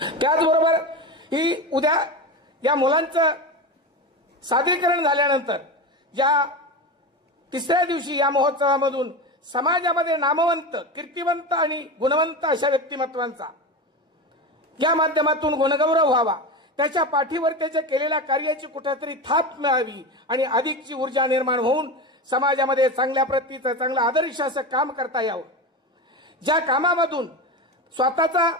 त्याचबरोबर ही उद्या या मुलांचं सादरीकरण झाल्यानंतर या तिसऱ्या दिवशी या महोत्सवामधून समाजामध्ये नामवंत, कीर्तिवंत आणि गुणवंत अशा व्यक्तिमत्वांचा या माध्यमातून गुणगौरव व्हावा, त्याच्या पाठीवर त्याच्या केलेल्या कार्याची कुठेतरी थाप मिळावी आणि अधिकची ऊर्जा निर्माण होऊन समाजामध्ये चांगल्या प्रतीचं, चांगलं आदर्श असं काम करता यावं. ज्या कामामधून स्वतःचा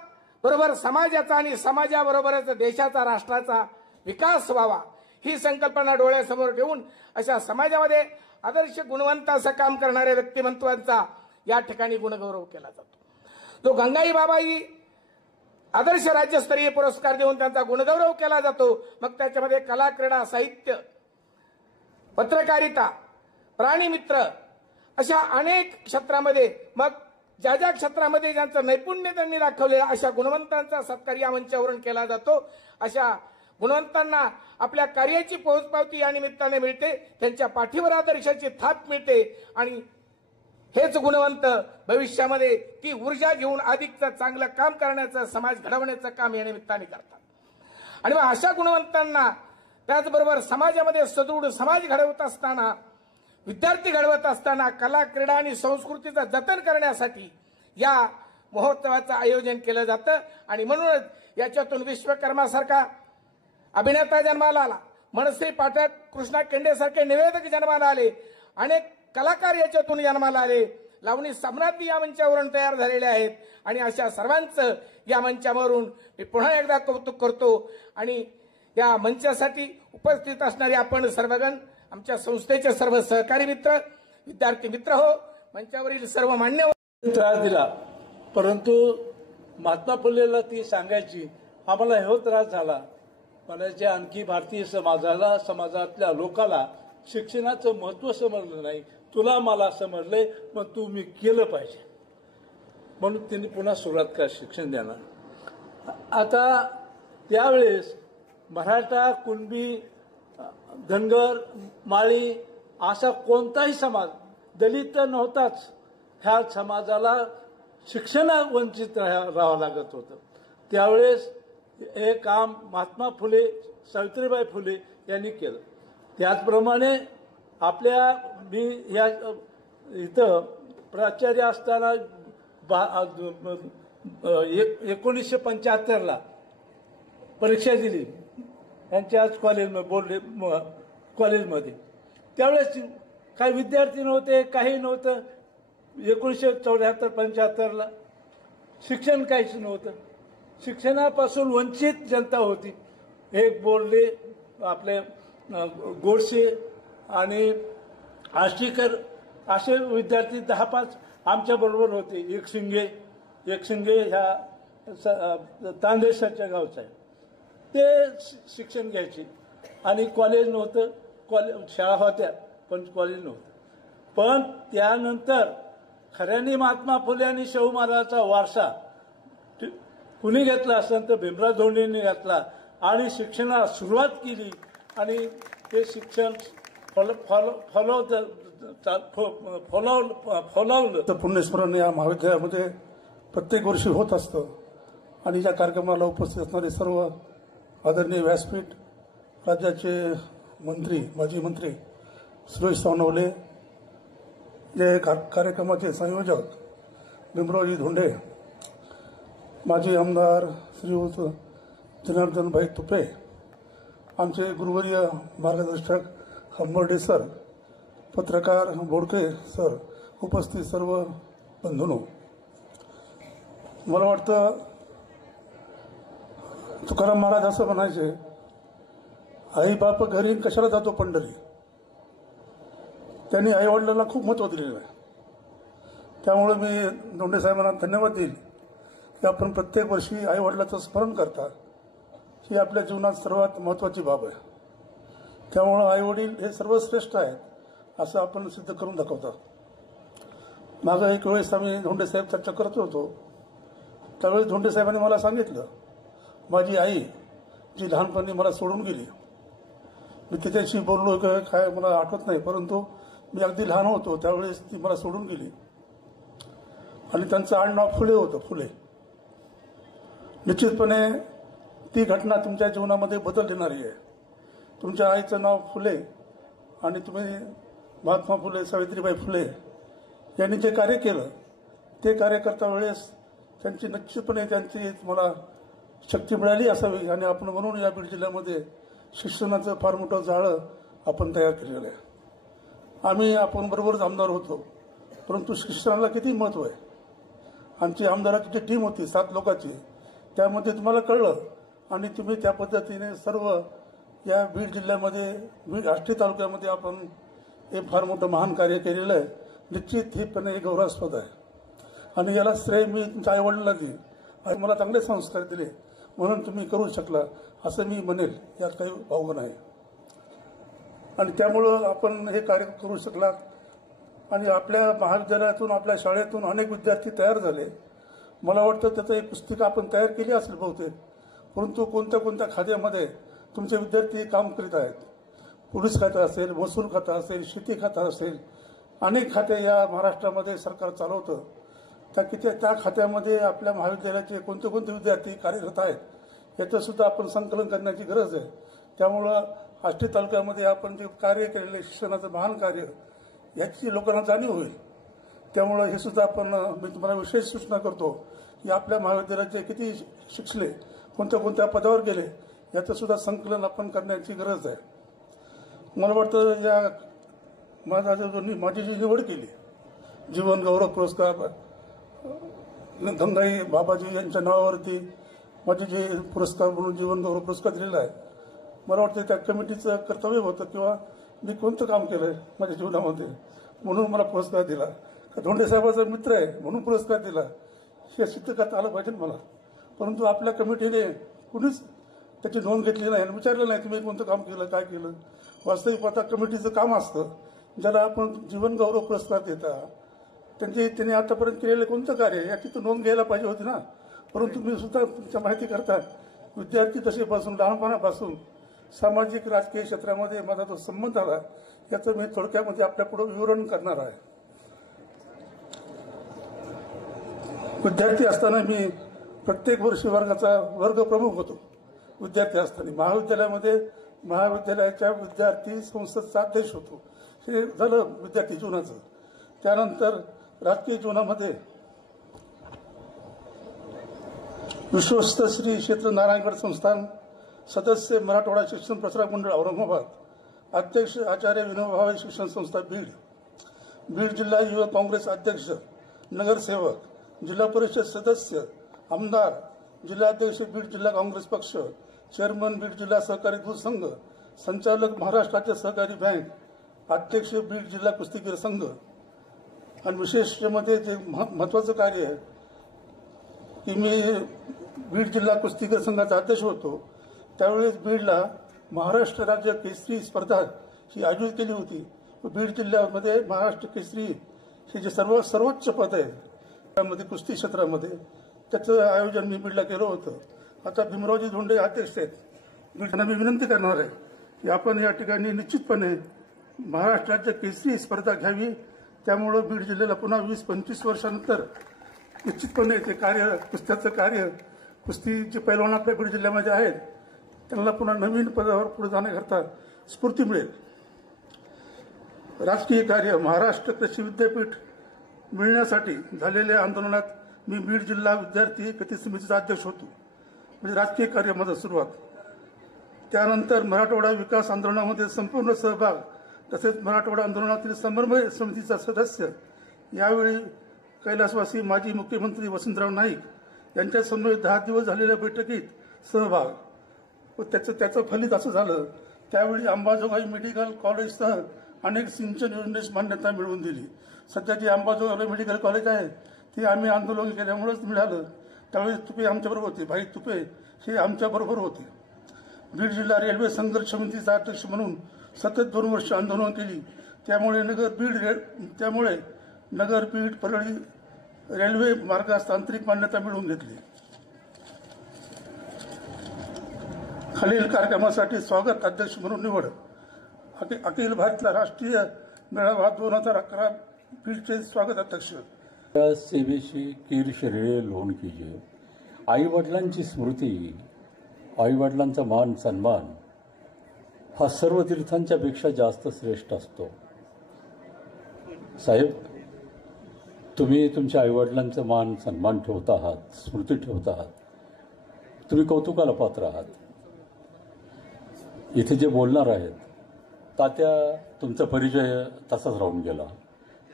बरोबर समाजाचा आणि समाजाबरोबरच देशाचा, राष्ट्राचा विकास व्हावा, ही संकल्पना डोळ्यासमोर ठेवून अशा समाजामध्ये आदर्श गुणवंत असं काम करणाऱ्या व्यक्तिमत्वांचा या ठिकाणी गुणगौरव केला जातो. जो गंगाई बाबाई आदर्श राज्यस्तरीय पुरस्कार देऊन त्यांचा गुणगौरव केला जातो. मग त्याच्यामध्ये कला, क्रीडा, साहित्य, पत्रकारिता, प्राणीमित्र अशा अनेक क्षेत्रामध्ये, मग ज्या ज्या क्षेत्रामध्ये ज्यांचं नैपुण्य त्यांनी दाखवलेलं अशा गुणवंतांचा सत्कार या मंचावरून केला जातो. अशा गुणवंतांना आपल्या कार्याची पोहोचपावती या निमित्ताने मिळते, त्यांच्या पाठीवर आदर्शाची थाप मिळते आणि हेच गुणवंत भविष्यामध्ये ती ऊर्जा घेऊन अधिकचं चांगलं काम करण्याचं, समाज घडवण्याचं काम या निमित्ताने करतात. आणि मग अशा गुणवंतांना त्याचबरोबर समाजामध्ये सदृढ समाज घडवत असताना, विद्यार्थी घडवत असताना कला, क्रीडा आणि संस्कृतीचं जतन करण्यासाठी या महोत्सवाचं आयोजन केलं जातं. आणि म्हणूनच याच्यातून विश्वकर्मासारखा अभिनेता जन्माला आला, मनश्री पाठक, कृष्णा केंडे सारखे निवेदक जन्माला आले, अनेक कलाकार याच्यातून जन्माला आले, लावणी सम्राज्ञी या मंचावरून तयार झालेले आहेत. आणि अशा सर्वांचं या मंचावरून मी पुन्हा एकदा कौतुक करतो. आणि या मंचासाठी उपस्थित असणारे आपण सर्वजण, आमच्या संस्थेचे सर्व सहकारी मित्र, विद्यार्थी मित्र हो, मंचावरील सर्व मान्यवर, त्रास दिला, परंतु महात्मा फुलेला ती सांगायची, आम्हाला हो त्रास झाला, म्हणायचे आणखी भारतीय समाजातल्या लोकांना शिक्षणाचं महत्व समजलं नाही, तुला मला समजलंय, पण तू मी केलं पाहिजे. म्हणून त्यांनी पुन्हा सुरुवात करा शिक्षण देणार. आता त्यावेळेस मराठा, कुणबी, धनगर, माळी असा कोणताही समाज, दलित नव्हताच, ह्या समाजाला शिक्षणावंचित राहावं लागत होतं. त्यावेळेस हे काम महात्मा फुले, सावित्रीबाई फुले यांनी केलं. त्याचप्रमाणे आपल्या मी ह्या इथं प्राचार्य असताना 1975ला परीक्षा दिली यांच्याच कॉलेजमध्ये. त्यावेळेस काही विद्यार्थी नव्हते, काही नव्हतं. 1974-75ला शिक्षण काहीच नव्हतं, शिक्षणापासून वंचित जनता होती. एक बोलले आपले गोडसे आणि आष्टीकर असे विद्यार्थी 10-5 आमच्या बरोबर होते. एक शिंगे ह्या तांदेशाच्या गावचा आहे, ते शिक्षण घ्यायचे. आणि कॉलेज नव्हतं, शाळा होत्या पण कॉलेज नव्हतं. पण त्यानंतर खऱ्याने महात्मा फुले आणि शाहू महाराजांचा वारसा कुणी घेतला असेल तर भीमराव धोंडेंनी घेतला आणि शिक्षणाला सुरुवात केली. आणि ते शिक्षण फॉलोवलं. तर पुण्यस्मरण या महाविद्यालयामध्ये प्रत्येक वर्षी होत असतं. आणि या कार्यक्रमाला उपस्थित असणारे सर्व आदरणीय व्यासपीठ, राज्याचे मंत्री, माजी मंत्री सुरेश सोनवणे, जे कार्यक्रमाचे संयोजक भीमरावजी धोंडे, माजी आमदार श्रीयुत जनार्दनभाई तुपे, आमचे गुरुवर्य मार्गदर्शक हंबर्डे सर, पत्रकार बोडके सर, उपस्थित सर्व बंधूंनो, मला वाटतं तुकाराम महाराज असं म्हणायचे, आई बाप घरी कशाला जातो पंढरी. त्यांनी आई वडिलांना खूप महत्त्व दिलेलं आहे. त्यामुळे मी धोंडे साहेबांना धन्यवाद देईल की आपण प्रत्येक वर्षी आई वडिलांचं स्मरण करता. ही आपल्या जीवनात सर्वात महत्त्वाची बाब आहे. त्यामुळं आई वडील हे सर्वश्रेष्ठ आहेत असं आपण सिद्ध करून दाखवतात. मागं एक वेळेस आम्ही धोंडे साहेब चर्चा करत होतो, त्यावेळेस धोंडे साहेबांनी मला सांगितलं, माझी आई जी लहानपणी मला सोडून गेली, मी तिच्याशी बोललो काय मला आठवत नाही, परंतु मी अगदी लहान होतो त्यावेळेस ती मला सोडून गेली. आणि त्यांचं आडनाव फुले होतं, फुले. निश्चितपणे ती घटना तुमच्या जीवनामध्ये बदल देणारी आहे. तुमच्या आईचं नाव फुले आणि तुम्ही महात्मा फुले सावित्रीबाई फुले यांनी जे कार्य केलं ते कार्य करता वेळेस त्यांची निश्चितपणे त्यांची मला शक्ती मिळाली असावी आणि आपण म्हणून या बीड जिल्ह्यामध्ये शिक्षणाचं फार मोठं जाळं आपण तयार केलेलं आहे. आपण बरोबरच आमदार होतो, परंतु शिक्षणाला किती महत्त्व आहे. आमची आमदाराची जी टीम होती 7 लोकांची, त्यामध्ये तुम्हाला कळलं आणि तुम्ही त्या पद्धतीने सर्व या बीड जिल्ह्यामध्ये बीड आष्टी तालुक्यामध्ये आपण हे फार मोठं महान कार्य केलेलं आहे. निश्चित हे पण एक गौरवास्पद आहे आणि याला श्रेय मी तुमच्या आईवडिलांना देईन आणि मला चांगले संस्कार दिले म्हणून तुम्ही करू शकला असं मी म्हणेल. यात काही वावगं नाही आणि त्यामुळं आपण हे कार्य करू शकलात आणि आपल्या महाविद्यालयातून आपल्या शाळेतून अनेक विद्यार्थी तयार झाले. मला वाटतं त्याचं एक पुस्तिका आपण तयार केली असेल बहुतेक, परंतु कोणत्या कोणत्या खात्यामध्ये तुमचे विद्यार्थी काम करीत आहेत. पोलीस खातं असेल, महसूल खातं असेल, शेती खातं असेल, अनेक खाते या महाराष्ट्रामध्ये सरकार चालवतं. त्या खात्यामध्ये आपल्या महाविद्यालयाचे कोणते कोणते विद्यार्थी कार्यरत आहेत याचं सुद्धा आपण संकलन करण्याची गरज आहे. त्यामुळं आष्टी तालुक्यामध्ये आपण जे कार्य केलेले शिक्षणाचं महान कार्य याची लोकांना जाणीव होईल. त्यामुळं हे सुद्धा मी तुम्हाला विशेष सूचना करतो की आपल्या महाविद्यालयाचे किती शिक्षले, कोणत्या कोणत्या पदावर गेले याचं सुद्धा संकलन आपण करण्याची गरज आहे. मला वाटतं माझी जी निवड केली जीवन गौरव पुरस्कार गंगाई बाबाजी यांच्या नावावरती माझे जे पुरस्कार म्हणून जीवन गौरव पुरस्कार दिलेला आहे, मला वाटतं त्या कमिटीचं कर्तव्य होतं किंवा मी कोणतं काम केलं माझ्या जीवनामध्ये म्हणून मला पुरस्कार दिला. धोंडे साहेबाचा मित्र आहे म्हणून पुरस्कार दिला हे सिद्ध करता आलं पाहिजे मला. परंतु आपल्या कमिटीने कुणीच त्याची नोंद घेतली नाही आणि विचारलं नाही तुम्ही कोणतं काम केलं, काय केलं. वास्तविक आता कमिटीचं काम असतं ज्याला आपण जीवन गौरव पुरस्कार देता त्यांनी आतापर्यंत केलेलं कोणतं कार्य याची तर नोंद घ्यायला पाहिजे होती ना. परंतु मी सुद्धा तुमच्या माहिती करता विद्यार्थी तसेपासून लहानपणापासून सामाजिक राजकीय क्षेत्रामध्ये माझा जो संबंध आला याचं मी थोडक्यामध्ये आपल्यापुढे विवरण करणार आहे. विद्यार्थी असताना मी प्रत्येक वर्षी वर्ग प्रमुख होतो. विद्यार्थी असताना महाविद्यालयाच्या विद्यार्थी संसदचा अध्यक्ष होतो. हे झालं विद्यार्थी जीवनाचं. त्यानंतर राजकीय जीवनामध्ये विश्वस्त श्री क्षेत्र नारायणगड संस्थान, सदस्य मराठवाडा शिक्षण प्रसारक मंडळ औरंगाबाद, अध्यक्ष आचार्य विनोबा भावे शिक्षण संस्था बीड, बीड जिल्हा युवा काँग्रेस अध्यक्ष, नगरसेवक, जिल्हा परिषद सदस्य, आमदार, जिल्हाध्यक्ष बीड जिल्हा काँग्रेस पक्ष, चेअरमन बीड जिल्हा सहकारी दूध संघ, संचालक महाराष्ट्र राज्य सहकारी बँक, अध्यक्ष बीड जिल्हा कुस्तीगीर संघ. आणि विशेषमध्ये जे महत्वाचं कार्य आहे की मी बीड जिल्हा कुस्तीगीर संघाचा अध्यक्ष होतो. त्यावेळेस बीडला महाराष्ट्र राज्य केसरी स्पर्धा ही आयोजित केली होती. बीड जिल्ह्यामध्ये महाराष्ट्र केसरी हे जे सर्वोच्च पद आहे त्यामध्ये कुस्ती क्षेत्रामध्ये त्याचं आयोजन मी बीडला केलं होतं. आता भीमरावजी धोंडे अध्यक्ष आहेत. बीडला मी विनंती करणार आहे की आपण या ठिकाणी निश्चितपणे महाराष्ट्र राज्य केसरी स्पर्धा घ्यावी. त्यामुळं बीड जिल्ह्याला पुन्हा 20-25 वर्षानंतर निश्चितपणे ते कार्य कुस्त्याचं कार्य कुस्तीचे पैलवान आपल्या बीड जिल्ह्यामध्ये आहेत त्यांना पुन्हा नवीन पदावर पुढे जाण्याकरता स्फूर्ती मिळेल. राजकीय कार्य महाराष्ट्र कृषी विद्यापीठ मिळण्यासाठी झालेल्या आंदोलनात मी बीड जिल्हा विद्यार्थी कृती समितीचा अध्यक्ष होतो. म्हणजे राजकीय कार्य माझा सुरुवात. त्यानंतर मराठवाडा विकास आंदोलनामध्ये संपूर्ण सहभाग तसेच मराठवाडा आंदोलनातील समन्वय समितीचा सदस्य. यावेळी कैलासवासी माजी मुख्यमंत्री वसंतराव नाईक यांच्या समवेत 10 दिवस झालेल्या बैठकीत सहभाग व त्याचं फलित असं झालं. त्यावेळी अंबाजोगाई मेडिकल कॉलेजसह अनेक सिंचन योजनेस मान्यता मिळवून दिली. सध्या जे अंबाजोगाई मेडिकल कॉलेज आहे ते आम्ही आंदोलन केल्यामुळेच मिळालं. त्यावेळी तुपे आमच्याबरोबर होते, भाई तुपे हे आमच्याबरोबर होते. बीड जिल्हा रेल्वे संघर्ष समितीचा अध्यक्ष म्हणून सतत 2 वर्ष आंदोलन केली. त्यामुळे नगर बीड परळी रेल्वे मार्गास तांत्रिक मान्यता मिळवून घेतली. खालील कार्यक्रमासाठी स्वागत अध्यक्ष म्हणून निवड. अखिल भारतीय राष्ट्रीय मेळावा 2011 बीडचे स्वागत अध्यक्ष. सेवेशी कीर शरीरे लोन कीजिए. आईवडिलांची स्मृती, आईवडिलांचा मान सन्मान हा सर्व तीर्थांच्या पेक्षा जास्त श्रेष्ठ असतो. साहेब, तुम्ही तुमच्या आईवडिलांचा मान सन्मान ठेवत आहात, स्मृती ठेवत आहात, तुम्ही कौतुकाला पात्र आहात. इथे जे बोलणार आहेत तात्या, तुमचा परिचय तसाच राहून गेला.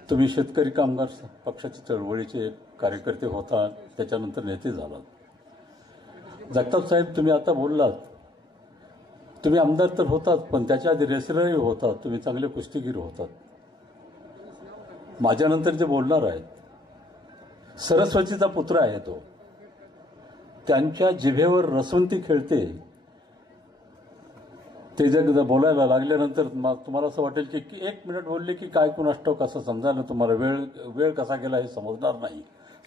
तुम्ही शेतकरी कामगार पक्षाच्या चळवळीचे कार्यकर्ते होता, त्याच्यानंतर नेते झालात. जगताप साहेब, तुम्ही आता बोललात, तुम्ही आमदार तर होतात, पण त्याच्या आधी रेसलरही होतात, तुम्ही चांगले कुस्तीगीर होतात. माझ्यानंतर जे बोलणार आहेत, सरस्वतीचा पुत्र आहे तो, त्यांच्या जिभेवर रसवंती खेळते. ते जर बोलायला लागल्यानंतर तुम्हाला असं वाटेल की 1 मिनिट बोलले की काय कुणास ठाऊक असं समजायला तुम्हाला वेळ कसा गेला हे समजणार नाही.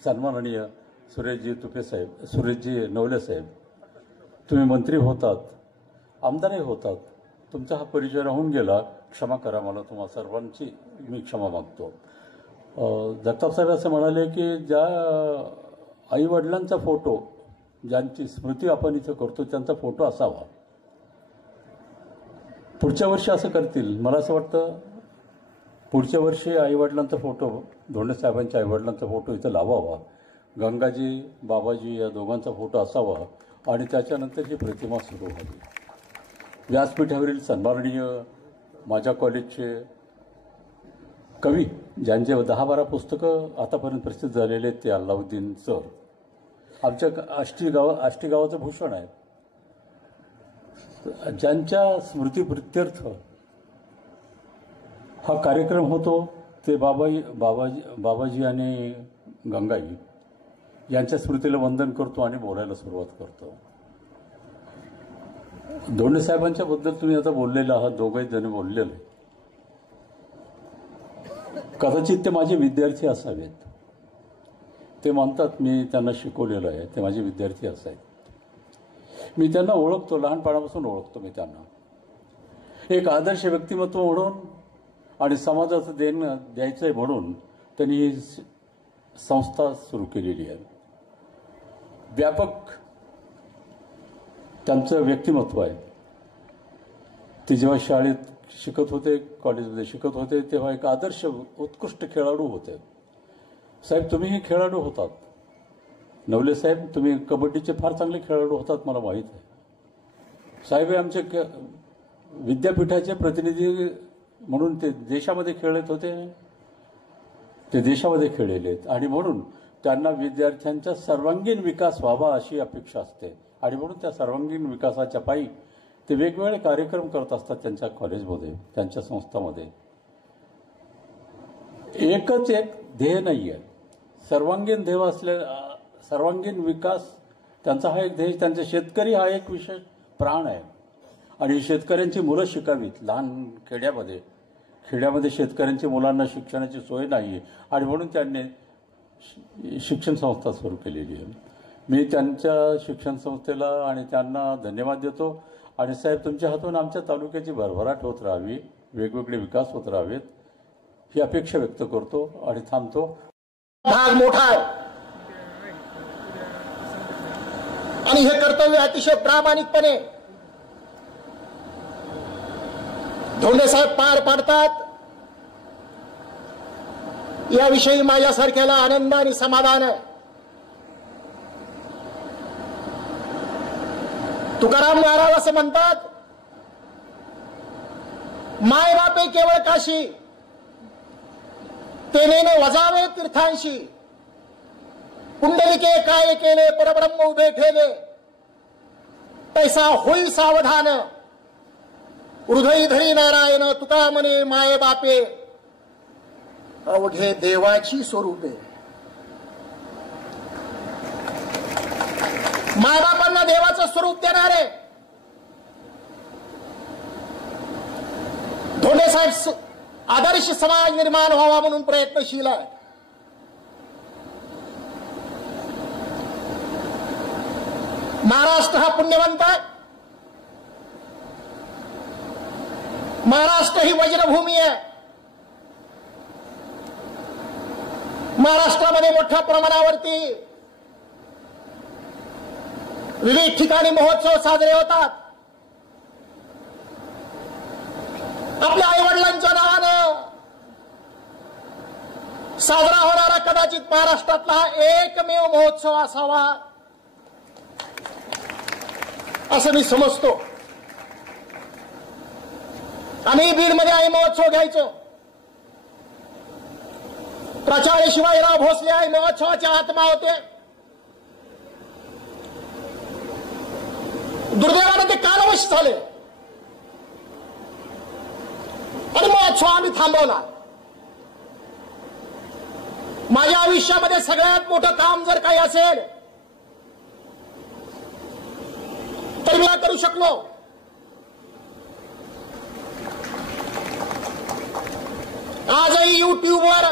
सन्माननीय सुरेशजी तुपे साहेब, सुरेशजी नवले साहेब, तुम्ही मंत्री होतात, आमदारही होतात, तुमचा हा परिचय राहून गेला, क्षमा करा, मला तुम्हा सर्वांची मी क्षमा मागतो. जगताप साहेब असं म्हणाले की ज्या आईवडिलांचा फोटो, ज्यांची स्मृती आपण इथं करतो, त्यांचा फोटो असावा. पुढच्या वर्षी असं करतील, मला असं वाटतं पुढच्या वर्षी आईवडिलांचा फोटो, धोंडे साहेबांच्या आईवडिलांचा फोटो इथं लावावा. गंगाजी, बाबाजी या दोघांचा फोटो असावा आणि त्याच्यानंतर ही प्रतिमा सुरू व्हावी. व्यासपीठावरील सन्माननीय माझ्या कॉलेजचे कवी, ज्यांचे 10-12 पुस्तकं आतापर्यंत प्रसिद्ध झालेले आहेत, ते अल्लाउद्दीन सर, आमच्या आष्टी गावाचं भूषण आहे. ज्यांच्या स्मृतीप्रित्यर्थ हा कार्यक्रम होतो, ते बाबाजी आणि गंगाई यांच्या स्मृतीला वंदन करतो आणि बोलायला सुरुवात करतो. धोंडे साहेबांच्याबद्दल तुम्ही आता बोललेला आहात, दोघंही जण बोललेले. कदाचित ते माझे विद्यार्थी असावेत. ते म्हणतात मी त्यांना शिकवलेलं आहे, ते माझे विद्यार्थी असावेत. मी त्यांना ओळखतो, लहानपणापासून ओळखतो मी त्यांना. एक आदर्श व्यक्तिमत्व म्हणून आणि समाजाचं द्यायचं आहे म्हणून त्यांनी ही संस्था सुरू केलेली आहे. व्यापक त्यांचं व्यक्तिमत्व आहे. ते जेव्हा शाळेत शिकत होते, कॉलेजमध्ये शिकत होते, तेव्हा एक आदर्श उत्कृष्ट खेळाडू होते. साहेब, तुम्हीही खेळाडू होतात. नवले साहेब, तुम्ही कबड्डीचे फार चांगले खेळाडू होतात, मला माहीत आहे. साहेब हे आमचे विद्यापीठाचे प्रतिनिधी म्हणून ते देशामध्ये खेळत होते, ते देशामध्ये खेळलेले आहेत आणि म्हणून त्यांना विद्यार्थ्यांचा सर्वांगीण विकास व्हावा अशी अपेक्षा असते आणि म्हणून त्या सर्वांगीण विकासाच्या पायी ते वेगवेगळे कार्यक्रम करत असतात त्यांच्या कॉलेजमध्ये, त्यांच्या संस्थांमध्ये. एकच एक ध्येय नाही आहे, सर्वांगीण ध्येय सर्वांगीण विकास त्यांचा हा एक ध्येय. त्यांचा शेतकरी हा एक विशेष प्राण आहे आणि शेतकऱ्यांची मुलं शिकावीत. लहान खेड्यामध्ये शेतकऱ्यांच्या मुलांना शिक्षणाची सोय नाही आणि म्हणून त्यांनी शिक्षण संस्था सुरू केलेली आहे. मी त्यांच्या शिक्षण संस्थेला आणि त्यांना धन्यवाद देतो. आणि साहेब, तुमच्या हातून आमच्या तालुक्याची भरभराट होत राहावी, वेगवेगळे विकास होत राहावेत ही अपेक्षा व्यक्त करतो आणि थांबतो. भाग मोठा आहे आणि हे कर्तव्य अतिशय प्रामाणिकपणे धोंडे साहेब पार पाडतात याविषयी माझ्यासारख्याला आनंद आणि समाधान आहे. तुकाराम महाराज असं म्हणतात, माय बापे केवळ काशी, तेनेने वजावे तीर्थांशी, पुंडलिके काय केले परब्रह्म उभे ठेले, तैसा होई सावधान, हृदय धरी नारायण तुका म्हणे माय बापे अवघे देवाची स्वरूपे. मायबापांना देवाचं स्वरूप देणारे धोंडे साहेब आदर्श समाज निर्माण व्हावा म्हणून प्रयत्नशील आहे. महाराष्ट्र हा पुण्यवंत आहे. महाराष्ट्र ही वज्रभूमी आहे. महाराष्ट्रामध्ये मोठ्या प्रमाणावरती विविध ठिकाणी महोत्सव साजरे होतात. आपल्या आईवडिलांच्या नावानं साजरा होणारा कदाचित महाराष्ट्रातला हा एकमेव महोत्सव असावा असं मी समजतो. आम्ही बीडमध्ये आई महोत्सव घ्यायचो. प्राचार्य शिवाजीराव भोसले आई महोत्सवाचे आत्मा होते. दुर्दैवाने ते कालवश झाले आणि महोत्सव आम्ही थांबवला. माझ्या आयुष्यामध्ये सगळ्यात मोठं काम जर काही असेल तर मी करू शकलो. आजही युट्यूबवर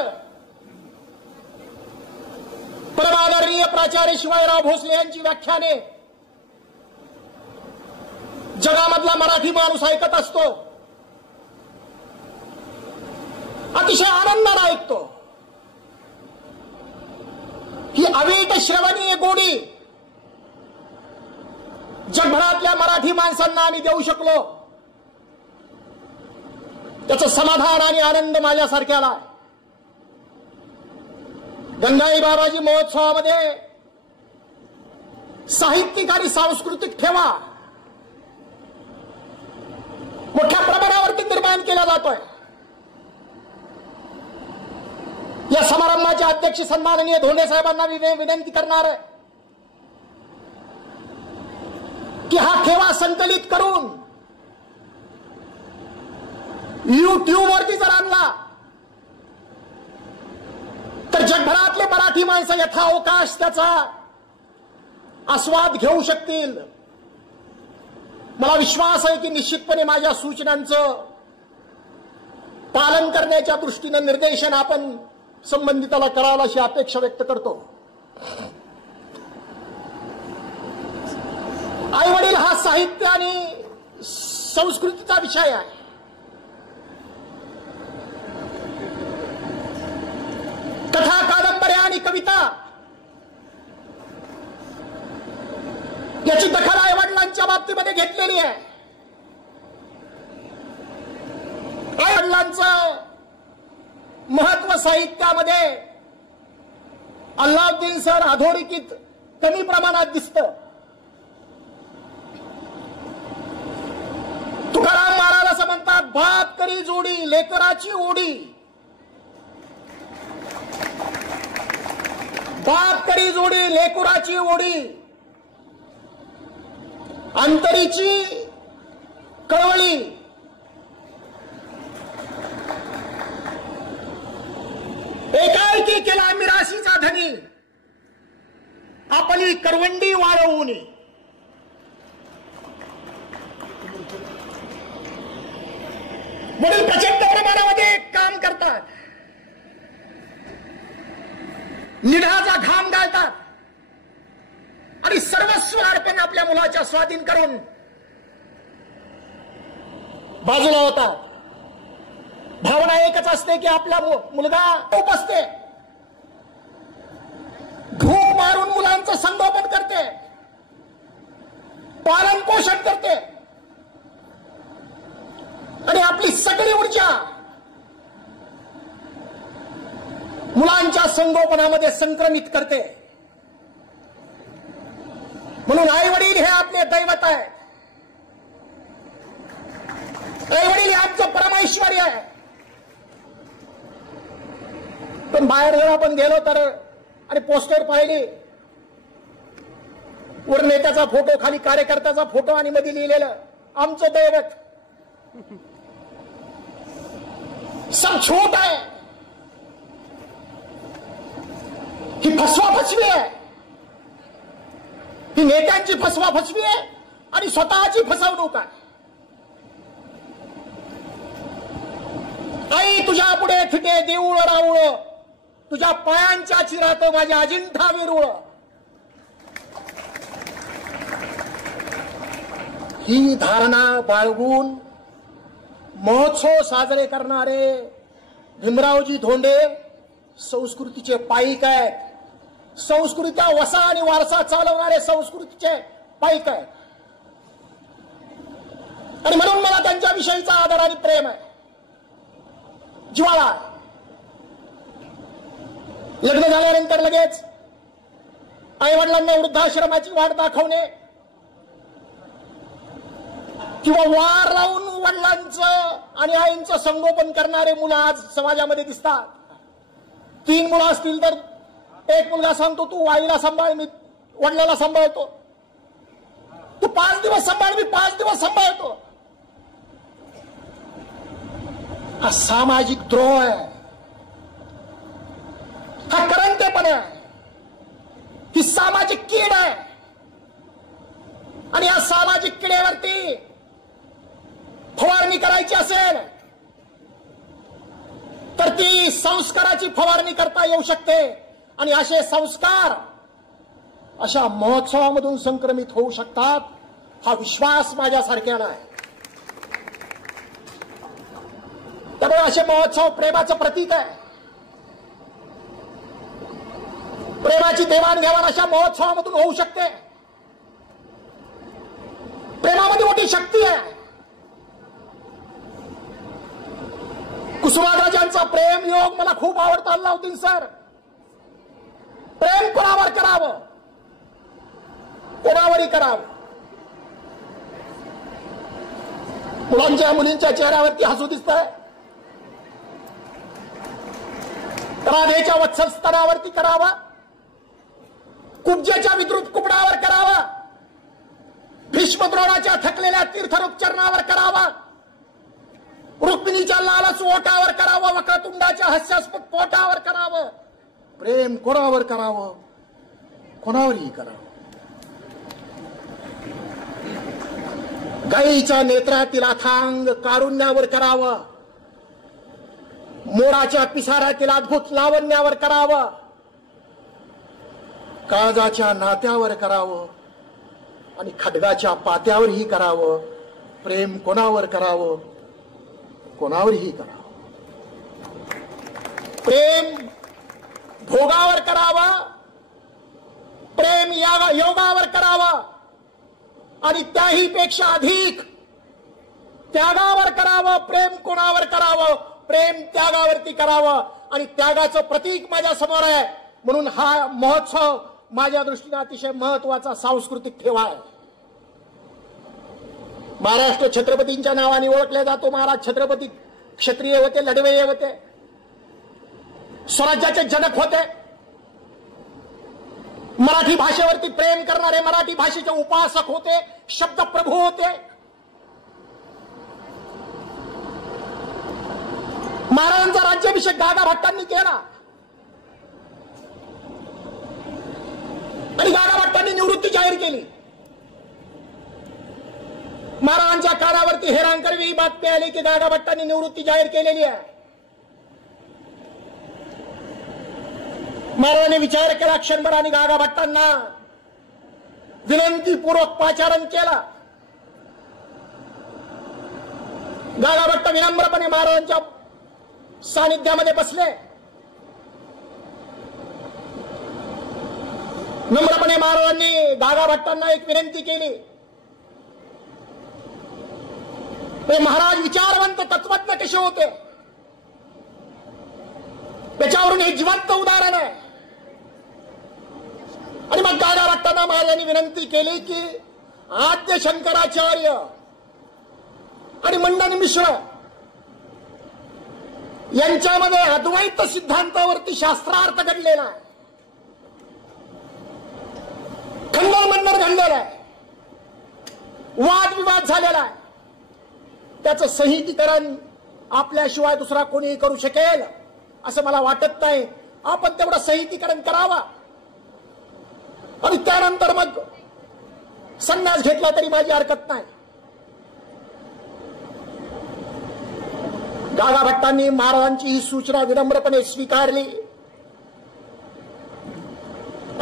परमादरणीय प्राचार्य शिवाजीराव भोसले यांची व्याख्याने जगामधला मराठी माणूस ऐकत असतो. अतिशय आनंदाने ऐकतो. ही अवीट श्रवणीय गोडी जगभरातल्या मराठी माणसांना आम्ही देऊ शकलो त्याचं समाधान आणि आनंद माझ्यासारख्याला. गंगाई बाबाजी महोत्सवामध्ये साहित्यिक आणि सांस्कृतिक ठेवा मोठ्या प्रमाणावरती निर्माण केला जातोय. या समारंभाचे अध्यक्ष सन्माननीय धोंडे साहेबांना विनंती करणार आहे की हा ठेवा संकलित करून युट्यूब वरती जर आणला तर जगभरातले मराठी माणसं यथावकाश त्याचा आस्वाद घेऊ शकतील. मला विश्वास आहे की निश्चितपणे माझ्या सूचनांचं पालन करण्याच्या दृष्टीनं निर्देशन आपण संबंधिताला करावं अशी अपेक्षा व्यक्त करतो. आई वडील हा साहित्य आणि संस्कृतीचा विषय आहे. कथा, कादंबऱ्या आणि कविता याची दखल आई वडिलांच्या बाबतीमध्ये घेतलेली आहे. आई वडिलांचं महत्व साहित्यामध्ये अल्लाउद्दीन सर अधोरेखित कमी प्रमाणात दिसतं. तुकाराम महाराज असं म्हणतात, बाप करी जोडी लेकराची ओढी. बाप करी जोडी लेकराची ओढी, अंतरीची कळवळी. एकाएकी केला मिराशीचा धनी, आपली करवंडी वाळवून. वडील प्रचंड प्रमाणामध्ये काम करतात, निढाचा घाम गाळतात आणि सर्वस्व अर्पण आपल्या मुलाच्या स्वाधीन करून बाजूला होतात. भावना एकच असते की आपला मुलगा खूप असते, भूक मारून मुलांचं संगोपन करते, पालन पोषण करते आणि आपली सगळी ऊर्जा मुलांच्या संगोपनामध्ये संक्रमित करते. म्हणून आई वडील हे आपले दैवत आहे. आई वडील हे आमचं परमेश्वर आहे. पण बाहेर जर आपण गेलो तर आणि पोस्टर पाहिली, वर नेत्याचा फोटो, खाली कार्यकर्त्याचा फोटो आणि मध्ये लिहिलेलं आमचं दैवत. सब छोट आहे. ही फसवाफसवी आहे. ही नेत्यांची फसवाफसवी आहे आणि स्वतःची फसवणूक आहे. आई तुझ्या पुढे फिटे देऊळ राऊळ, तुझ्या पायांच्या चिरात माझ्या अजिंठा विरुळ. ही धारणा बाळगून महोत्सव साजरे करणारे भीमरावजी धोंडे संस्कृतीचे पाईक आहेत. संस्कृतीचा वसा आणि वारसा चालवणारे संस्कृतीचे पाईक आहेत. आणि म्हणून मला त्यांच्याविषयीचा आदर आणि प्रेम आहे, जिव्हाळा आहे. लग्न झाल्यानंतर लगेच आई वडिलांना वृद्धाश्रमाची वाट दाखवणे किंवा वार लावून वडिलांचं आणि आईंचं संगोपन करणारे मुलं आज समाजामध्ये दिसतात. 3 मुलं असतील तर एक मुलगा सांगतो तू आईला सांभाळ, मी वडिलाला सांभाळतो. तू 5 दिवस सांभाळ, मी 5 दिवस सांभाळतो. हा सामाजिक द्रोह आहे, हा करंटेपणा आहे, ही सामाजिक कीड आहे. आणि या सामाजिक किडेवरती फवारणी करायची असेल तर ती संस्काराची फवारणी करता येऊ शकते. आणि असे संस्कार अशा महोत्सवामधून संक्रमित होऊ शकतात, हा विश्वास माझ्यासारख्याला आहे. त्यामुळे असे महोत्सव प्रेमाचं प्रतीक आहे. प्रेमाची देवाणघेवाण अशा महोत्सवामधून होऊ शकते. प्रेमामध्ये मोठी शक्ती आहे. कुसुमाग्रजांचा प्रेम योग मला खूप आवडतो. अल्लाउद्दीन सर, प्रेम कोणावर करावं, कोणावरही करावं. मुलांच्या मुलींच्या चेहऱ्यावरती हसू दिसतंय. राधेच्या वत्सल स्तनावरती करावा, कुब्जेच्या विद्रुप कुबडावर करावा, भीष्मद्रोणाच्या थकलेल्या तीर्थरूप चरणावर करावा, रुक्मिणीच्या लालच ओठावर करावं, वक्रतुंडाच्या हास्यास्पद पोटावर करावं. प्रेम कोणावर करावं, कोणावरही करावं. गायीच्या नेत्रातील अथांग कारुण्यावर करावं, मोराच्या पिसाऱ्यातील अद्भुत लावण्यावर करावं, काळजाच्या नात्यावर करावं आणि खड्गाच्या पात्यावरही करावं. प्रेम कोणावर करावं, कोणावरही करावं. प्रेम भोगावर करावं, प्रेम योगावर करावं आणि त्याही पेक्षा अधिक त्यागावर करावं. प्रेम कोणावर करावं, प्रेम त्यागावरती करावं. आणि त्यागाचं प्रतीक माझ्या समोर आहे. म्हणून हा महोत्सव माझ्या दृष्टीने अतिशय महत्वाचा सांस्कृतिक ठेवा आहे. महाराष्ट्र छत्रपतींच्या नावाने ओळखला जातो. महाराज छत्रपती क्षत्रिय होते, लढवय्ये होते, स्वराज्याचे जनक होते, मराठी भाषेवरती प्रेम करणारे मराठी भाषेचे उपासक होते, शब्दप्रभू होते. महाराजांचा राज्याभिषेक गागा भट्टांनी केला आणि गागा भट्टांनी निवृत्ती जाहीर केली. महाराजांच्या कानावरती हेरांकरवी ही बातमी आली की गागा भट्टांनी निवृत्ती जाहीर केलेली आहे. महाराजांनी विचार केला क्षणभर आणि गागा भट्टांना विनंतीपूर्वक पाचारण केला. गागा भट्ट विनम्रपणे महाराजांच्या सानिध्यामध्ये बसले. नम्रपणे महाराजांनी गागा भट्टांना एक विनंती केली. महाराज विचारवंत तत्वज्ञ कसे होते त्याच्यावरून हे जिवंत उदाहरण आहे. आणि मग गागा भट्टांना महाराजांनी विनंती केली की आद्य शंकराचार्य आणि मंडन मिश्र यांच्यामध्ये अद्वैत सिद्धांतावरती शास्त्रार्थ घडलेला आहे, खंडन मंडन घडलेला आहे, वादविवाद झालेला आहे. त्याचं संहितीकरण आपल्याशिवाय दुसरा कोणीही करू शकेल असं मला वाटत नाही. आपण तेवढं संहितीकरण करावा आणि त्यानंतर मग संन्यास घेतला तरी माझी हरकत नाही. गागा भट्टांनी महाराजांची ही सूचना विनम्रपणे स्वीकारली.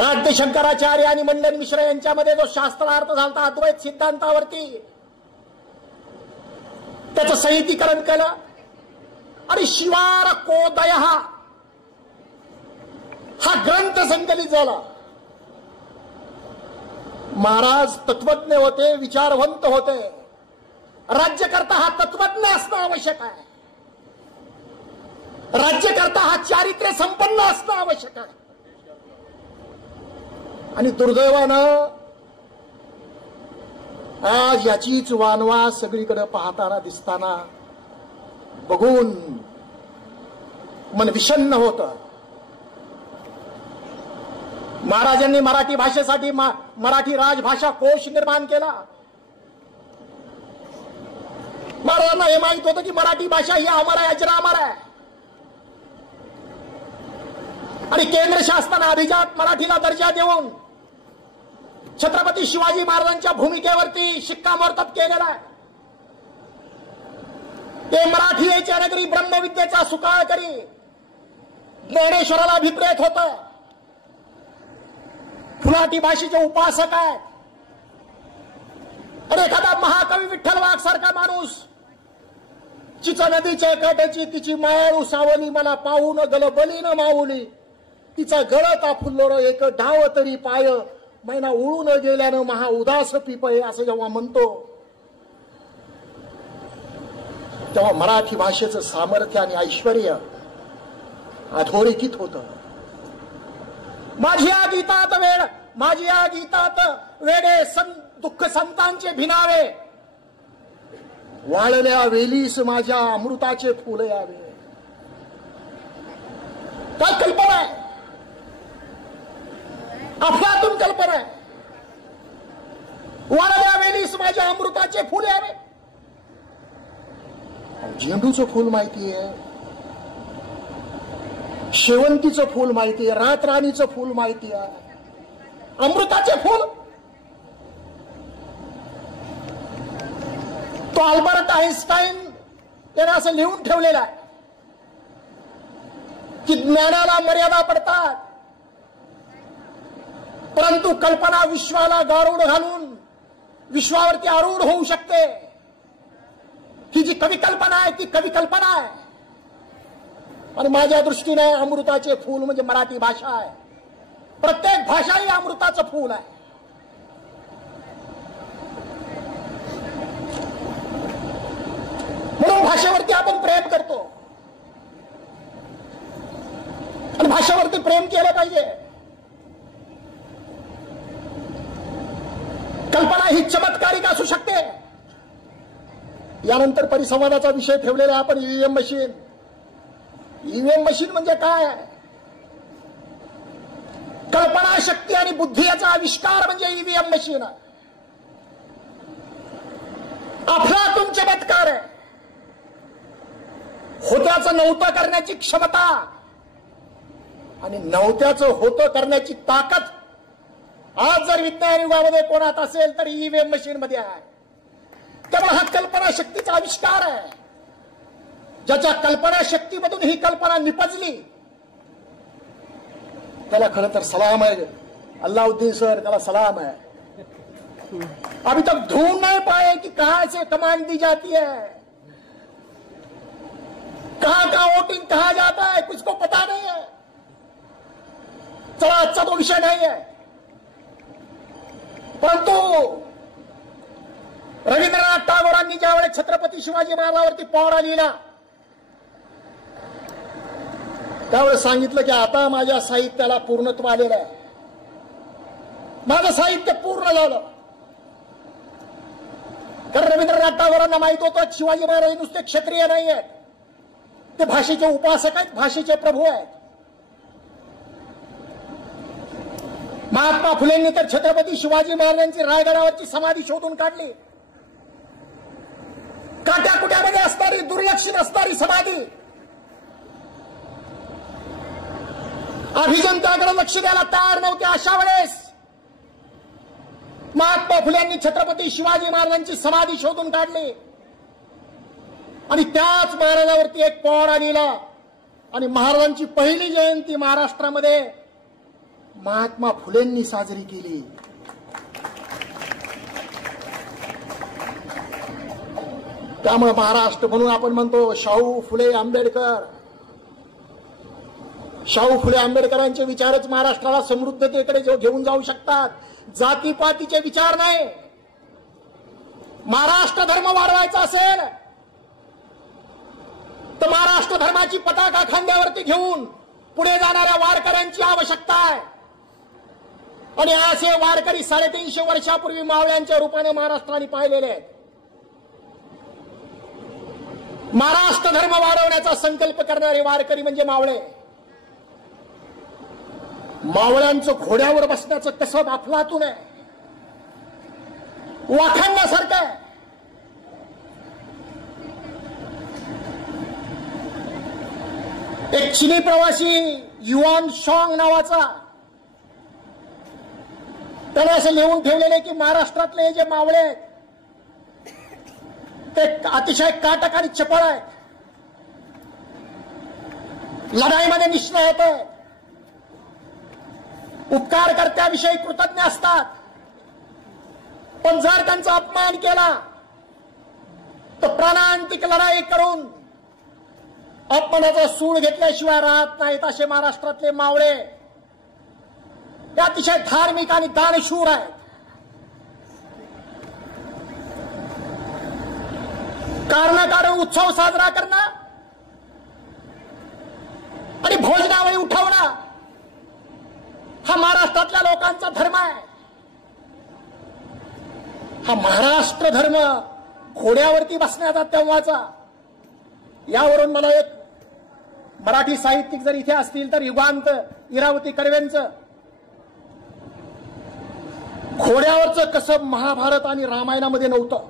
आद्य शंकराचार्य आणि मंडन मिश्र यांच्यामध्ये जो शास्त्रार्थ झाला अद्वैत सिद्धांतावरती त्याचं संहितीकरण केलं आणि शिवार कोदय हा ग्रंथ संकलित झाला. महाराज तत्वज्ञ होते, विचारवंत होते. राज्यकर्ता हा तत्वज्ञ असणं आवश्यक आहे. राज्यकर्ता हा चारित्र्य संपन्न असणं आवश्यक आहे. आणि दुर्दैवानं आज याचीच वानवा सगळीकडे पाहताना दिसताना बघून मन विषण्ण होतं. महाराजांनी मराठी भाषेसाठी मराठी राजभाषा कोश निर्माण केला. महाराजांना हे माहित होतं की मराठी भाषा ही अमर आहे, अजरामर आहे. आणि केंद्र शासनाने अभिजात मराठीला दर्जा देऊन छत्रपती शिवाजी महाराजांच्या भूमिकेवरती शिक्कामोर्तब केलेला आहे. ते मराठी याच्या नगरी ब्रह्मविद्येचा सुकाळ करी ज्ञानेश्वराला अभिप्रेत होत. फुलाटी भाषेचे उपासक आहेत. आणि एखादा महाकवी विठ्ठल वाघ सारखा माणूस चिचा नदीच्या काठाची तिची मायाळू सावली मला पाहून गलबली न माऊली तिचा गळता फुल्लोर एक डाव तरी पाय मैना उळून गेल्यानं महा उदास पिपय असं जेव्हा म्हणतो तेव्हा मराठी भाषेचं सामर्थ्य आणि ऐश्वर्य अधोरेखित होतं. माझी या गीतात वेडे दुःख संतांचे भिनावे वाळल्या वेलीस माझ्या अमृताचे फुल यावे. काय कल्पना आहे, अफलातून कल्पना आहे. वाळल्या वेलीस माझ्या अमृताचे फुल यावे. झेंडूचं फुल माहितीये, शेवंतीचं फुल माहितीये, रातराणीचं फुल माहिती आहे. अमृताचे फुल तो अल्बर्ट आइन्स्टाईन त्याने असं लिहून ठेवलेलं आहे की ज्ञानाला मर्यादा पडतात परंतु कल्पना विश्वाला गारुड घालून विश्वावरती आरूढ होऊ शकते. ही जी कवी कल्पना आहे ती कवी कल्पना आहे. आणि माझ्या दृष्टीने अमृताचे फूल म्हणजे मराठी भाषा आहे. प्रत्येक भाषा ही अमृताचं फूल आहे. म्हणून भाषेवरती आपण प्रेम करतो आणि भाषेवरती प्रेम केलं पाहिजे. कल्पना ही चमत्कारिक असू शकते. यानंतर परिसंवादाचा विषय ठेवलेला आहे आपण ईव्हीएम मशीन. ईव्हीएम मशीन म्हणजे काय? कल्पना शक्ती आणि बुद्धी याचा आविष्कार म्हणजे ईव्हीएम मशीन आहे. अफलातून चमत्कार आहे. होत्याचं नव्हतं करण्याची क्षमता आणि नव्हत्याचं होतं करण्याची ताकद आज जर विज्ञान युगामध्ये कोणात असेल तर ईव्हीएम मशीन मध्ये आहे. त्यामुळे हा कल्पना शक्तीचा आविष्कार आहे. ज्याच्या कल्पना शक्तीमधून ही कल्पना निपजली त्याला खरं तर सलाम आहे. अल्लाउद्दीन सर त्याला सलाम है. अभी तक ढूंढ नहीं पाए कि कहां से कमांड दी जाती है, कहां का वोटिंग कहा जाता है, कुछ को पता नहीं है. चला आजचा तो विषय नाही आहे. परंतु रवींद्रनाथ टागोरांनी ज्यावेळेस छत्रपती शिवाजी महाराजांवरती पवाडा लिहिला त्यावेळेस सांगितलं की आता माझ्या साहित्याला पूर्णत्व आलेलं आहे. माझं साहित्य पूर्ण झालं. कारण रवींद्रनाथ टागोरांना माहित होतं शिवाजी महाराज नुसते क्षत्रिय नाही आहेत, ते भाषेचे उपासक आहेत, भाषेचे प्रभू आहेत. महात्मा फुलेंनी तर छत्रपती शिवाजी महाराजांची रायगडावरची समाधी शोधून काढली. काट्याकुट्यामध्ये असणारी दुर्लक्षित असणारी समाधी. अभिजन त्याकडे लक्ष द्यायला तयार नव्हते. अशा वेळेस महात्मा फुलेंनी छत्रपती शिवाजी महाराजांची समाधी शोधून काढली आणि त्याच महाराजावरती एक पवाडा लिहिला. आणि महाराजांची पहिली जयंती महाराष्ट्रामध्ये महात्मा फुलेंनी साजरी केली. त्यामुळे महाराष्ट्र म्हणून आपण म्हणतो शाहू फुले आंबेडकर. शाहू फुले आंबेडकरांचे विचारच महाराष्ट्राला समृद्धतेकडे घेऊन जाऊ शकतात. जातीपातीचे विचार नाही. महाराष्ट्र धर्म वाढवायचा असेल तर महाराष्ट्र धर्माची पताका खांद्यावरती घेऊन पुढे जाणाऱ्या वारकऱ्यांची आवश्यकता आहे. आणि असे वारकरी 350 वर्षापूर्वी मावळ्यांच्या रूपाने महाराष्ट्राने पाहिलेले आहेत. महाराष्ट्र धर्म वाढवण्याचा संकल्प करणारे वारकरी म्हणजे मावळे. मावळ्यांचं घोड्यावर बसण्याचं कसं अफलातून आहे, वाखाणण्यासारखं आहे. एक चिनी प्रवासी युआन शॉंग नावाचा, त्याने असं लिहून ठेवलेले की महाराष्ट्रातले जे मावळे आहेत ते अतिशय काटक आणि चपळ आहेत, लढाईमध्ये निष्णात आहेत, उपकारकर्त्याविषयी कृतज्ञ असतात, पण जर त्यांचा अपमान केला तर प्राणांतिक लढाई करून अपमानाचा सूड घेतल्याशिवाय राहत नाहीत. असे महाराष्ट्रातले मावळे हे अतिशय धार्मिक आणि दानशूर आहेत. कारण उत्सव साजरा करणं आणि भोजनावळी उठवणं हा महाराष्ट्रातल्या लोकांचा धर्म आहे. हा महाराष्ट्र धर्म घोड्यावरती बसण्याचा तेव्हाचा. यावरून मला एक मराठी साहित्यिक जर इथे असतील तर युगांत इरावती कर्वेंचं घोड्यावरचं कसं महाभारत आणि रामायणामध्ये नव्हतं.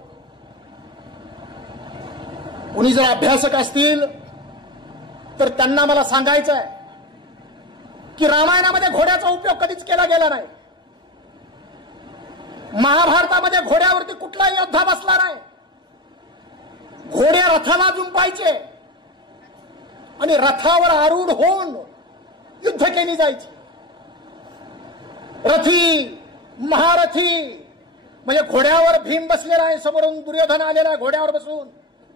कुणी जर अभ्यासक असतील तर त्यांना मला सांगायचं आहे की रामायणामध्ये घोड्याचा उपयोग कधीच केला गेला नाही. महाभारतामध्ये घोड्यावरती कुठलाही योद्धा बसला नाही. घोडे रथाला जुंपायचे आणि रथावर आरूढ होऊन युद्ध केली जायची. रथी महारथी म्हणजे घोड्यावर भीम बसलेला आहे, समोरून दुर्योधन आलेला आहे घोड्यावर बसून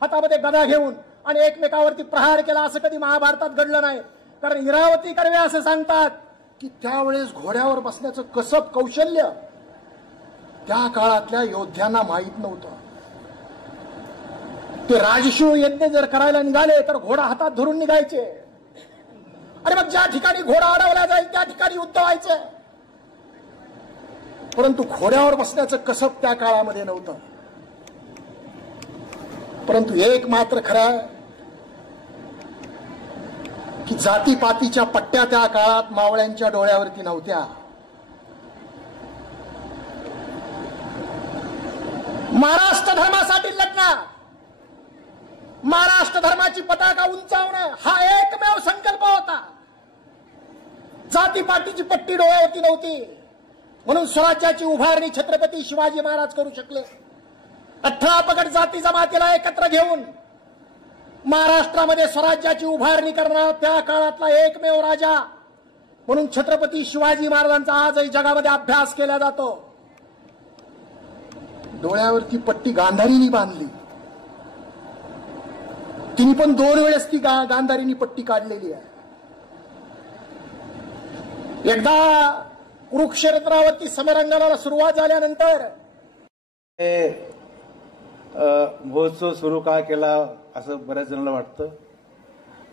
हातामध्ये गदा घेऊन आणि एकमेकावरती प्रहार केला, असं कधी महाभारतात घडलं नाही. कारण इरावती कर्वे असं सांगतात की त्यावेळेस घोड्यावर बसण्याचं कसं कौशल्य त्या काळातल्या योद्ध्यांना माहीत नव्हतं. ते राजशिव यज्ञ जर करायला निघाले तर घोडा हातात धरून निघायचे आणि मग ज्या ठिकाणी घोडा अडवला जाईल त्या ठिकाणी युद्ध व्हायचं. परंतु घोड्यावर बसण्याचं कसब त्या काळामध्ये नव्हतं. परंतु एक मात्र खरं आहे की जातीपातीच्या पट्ट्या त्या काळात मावळ्यांच्या डोळ्यावरती नव्हत्या. महाराष्ट्र धर्मासाठी लढणं, महाराष्ट्र धर्माची पताका उंचावणं हा एकमेव संकल्प होता. जातीपातीची पट्टी डोळ्यावरती नव्हती. म्हणून स्वराज्याची उभारणी छत्रपती शिवाजी महाराज करू शकले. 18 पगड जाती जमातीला एकत्र घेऊन महाराष्ट्रामध्ये स्वराज्याची उभारणी करणारा त्या काळातला एकमेव राजा म्हणून छत्रपती शिवाजी महाराजांचा आजही जगामध्ये अभ्यास केला जातो. डोळ्यावरती पट्टी गांधारीनी बांधली. तिने पण 2 वेळेस ती गांधारीनी पट्टी काढलेली आहे. एकदा कुरुक्षेत्रावरती समरंगणाला सुरुवात झाल्यानंतर महोत्सव सुरू का केला असं बऱ्याच जणांना वाटतं.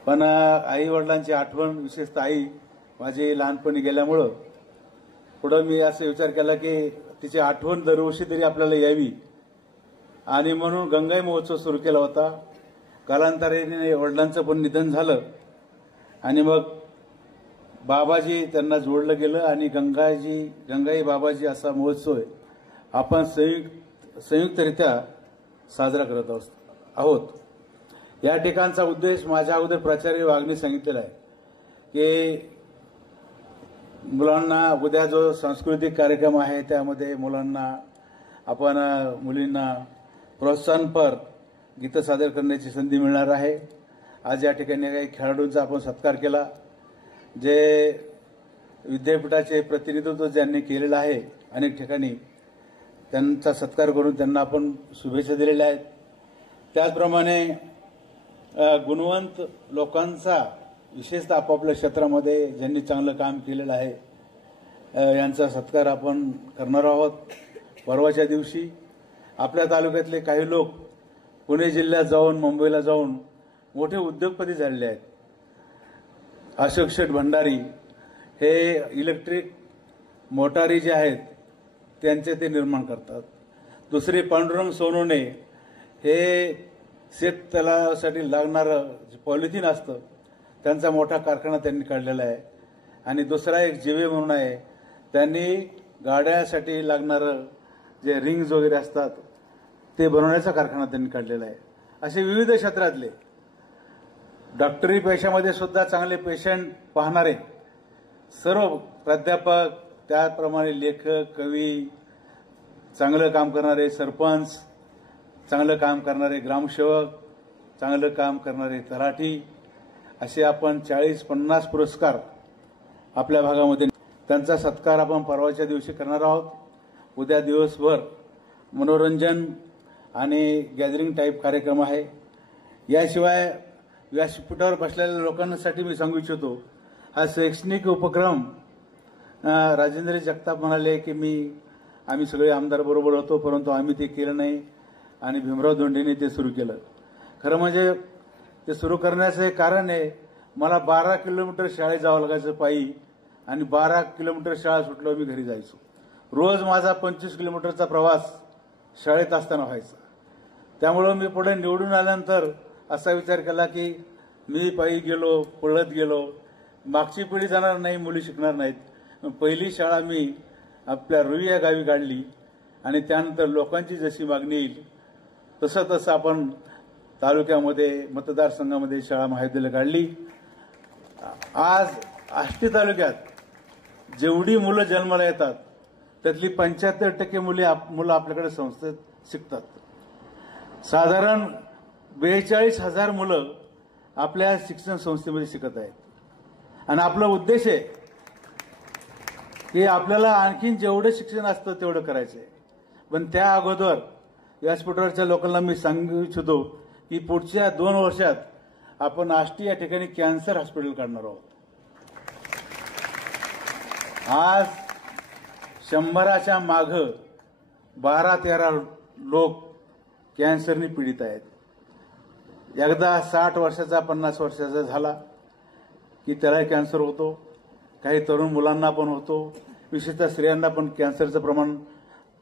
पण आई वडिलांची आठवण, विशेषतः आई माझी लहानपणी गेल्यामुळं पुढं मी असं विचार केला की तिची आठवण दरवर्षी तरी आपल्याला यावी आणि म्हणून गंगाई महोत्सव सुरू केला होता. कालांतराने वडिलांचं पण निधन झालं आणि मग बाबाजी त्यांना जोडलं गेलं आणि गंगाई बाबाजी असा महोत्सव आपण संयुक्तरित्या साजरा करत आहोत. या ठिकाणचा उद्देश माझ्या अगोदर प्राचार्य वाघने सांगितलेला आहे की मुलांना उद्या जो सांस्कृतिक कार्यक्रम आहे त्यामध्ये मुलींना प्रोत्साहनपर गीतं सादर करण्याची संधी मिळणार आहे. आज या ठिकाणी काही खेळाडूंचा आपण सत्कार केला. जे विद्यापीठाचे प्रतिनिधित्व ज्यांनी केलेलं आहे अनेक ठिकाणी त्यांचा सत्कार करून त्यांना आपण शुभेच्छा दिलेल्या आहेत. त्याचप्रमाणे गुणवंत लोकांचा विशेषतः आपापल्या क्षेत्रामध्ये ज्यांनी चांगलं काम केलेलं आहे यांचा सत्कार आपण करणार आहोत. परवाच्या दिवशी आपल्या तालुक्यातले काही लोक पुणे जिल्ह्यात जाऊन, मुंबईला जाऊन मोठे उद्योगपती झालेले आहेत. अशोक शेठ भंडारी हे इलेक्ट्रिक मोटारी जे आहेत त्यांचे ते निर्माण करतात. दुसरे पांडुरंग सोनवणे हे शेततलावासाठी लागणारं जे पॉलिथिन असतं त्यांचा मोठा कारखाना त्यांनी काढलेला आहे. आणि दुसरा एक जिवे म्हणून आहे, त्यांनी गाड्यासाठी लागणारं जे रिंग्स वगैरे असतात ते बनवण्याचा कारखाना त्यांनी काढलेला आहे. असे विविध क्षेत्रातले डॉक्टरी पेशामध्ये सुद्धा चांगले पेशंट पाहणारे सर्व प्राध्यापक, त्याप्रमाणे लेखक, कवी, चांगलं काम करणारे सरपंच, चांगलं काम करणारे ग्रामसेवक, चांगलं काम करणारे तलाठी, असे आपण 40-50 पुरस्कार आपल्या भागामध्ये, त्यांचा सत्कार आपण परवाच्या दिवशी करणार आहोत. उद्या दिवसभर मनोरंजन आणि गॅदरिंग टाईप कार्यक्रम आहे. याशिवाय व्यासपीठावर बसलेल्या लोकांसाठी मी सांगू इच्छितो, हा शैक्षणिक उपक्रम राजेंद्र जगताप म्हणाले की आम्ही सगळे आमदार बरोबर होतो, परंतु आम्ही ते केलं नाही आणि भीमराव धोंडेंनी ते सुरू केलं. खरं म्हणजे ते सुरू करण्याचं एक कारण आहे, मला 12 किलोमीटर शाळेत जावं लागायचं पायी आणि 12 किलोमीटर शाळा सुटल्यावर मी घरी जायचो. रोज माझा 25 किलोमीटरचा प्रवास शाळेत असताना व्हायचा. त्यामुळं मी पुढे निवडून आल्यानंतर असा विचार केला की मी पायी गेलो, पळत गेलो, मागची पिढी जाणार नाही, मुली शिकणार नाहीत. पहिली शाळा मी आपल्या रुई या गावी काढली आणि त्यानंतर लोकांची जशी मागणी येईल तसं तसं आपण तालुक्यामध्ये, मतदारसंघामध्ये शाळा महाविद्यालय काढली. आज आष्टी तालुक्यात जेवढी मुलं जन्माला येतात त्यातली 75% मुलं आपल्याकडे संस्थेत शिकतात. साधारण 42,000 मुलं आपल्या शिक्षण संस्थेमध्ये शिकत आहेत. आणि आपला उद्देश आहे की आपल्याला आणखीन जेवढं शिक्षण असतं तेवढं करायचं आहे. पण त्या अगोदर व्यासपीठावरच्या लोकांना मी सांगू इच्छितो की पुढच्या 2 वर्षात आपण आष्टी या ठिकाणी कॅन्सर हॉस्पिटल काढणार आहोत. आज 100च्या मागं 12-13 लोक कॅन्सरने पीडित आहेत. एकदा 60 वर्षाचा, 50 वर्षाचा झाला की त्याला कॅन्सर होतो. काही तरुण मुलांना पण होतो. विशेषतः स्त्रियांना पण कॅन्सरचं प्रमाण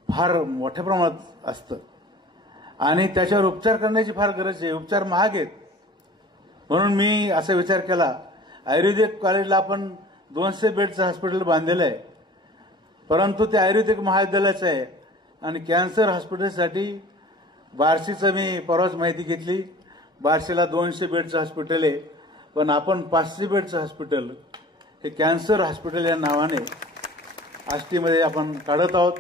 फार मोठ्या प्रमाणात असतं आणि त्याच्यावर उपचार करण्याची फार गरज आहे. उपचार महाग आहेत. म्हणून मी असा विचार केला, आयुर्वेदिक कॉलेजला आपण 200 बेडचं हॉस्पिटल बांधलेलं आहे, परंतु ते आयुर्वेदिक महाविद्यालयाचं आहे. आणि कॅन्सर हॉस्पिटलसाठी बार्शीचं मी परवाच माहिती घेतली, बार्शीला 200 बेडचं हॉस्पिटल आहे, पण आपण 500 बेडचं हॉस्पिटल हे कॅन्सर हॉस्पिटल या नावाने आष्टीमध्ये आपण काढत आहोत,